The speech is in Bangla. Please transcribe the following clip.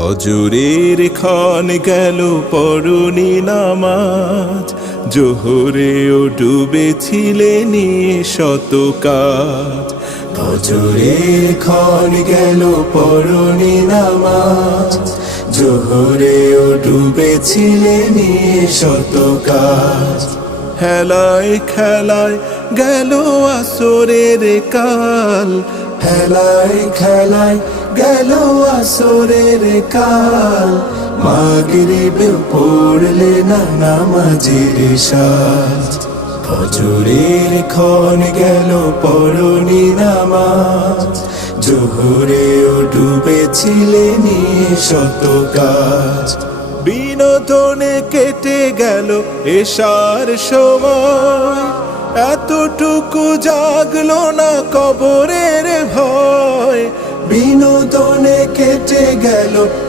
ফজরের ক্ষণ গেল পড়নি নামাজ, জোহরেও ডুবেছিলে নিয়ে শত কাজ। ফজরের ক্ষণ গেল পড়নি নামাজ, জোহরেও ডুবেছিলে নিয়ে শত কাজ। হেলায় খেলায় গেল আসরের কাল, হেলায় খেলায় গেল আসরের কাল। মাগরিবে পড়লে না নামাজের সাজ, ফজরের ক্ষণ গেল পড়নি নামাজ, জোহরেও ডুবেছিলে নিয়ে শত কাজ। বিনোদনে কেটে গেল এশার সময়, এতটুকু জাগলো না কবরের ভয়। বিনোদনে কেটে গেল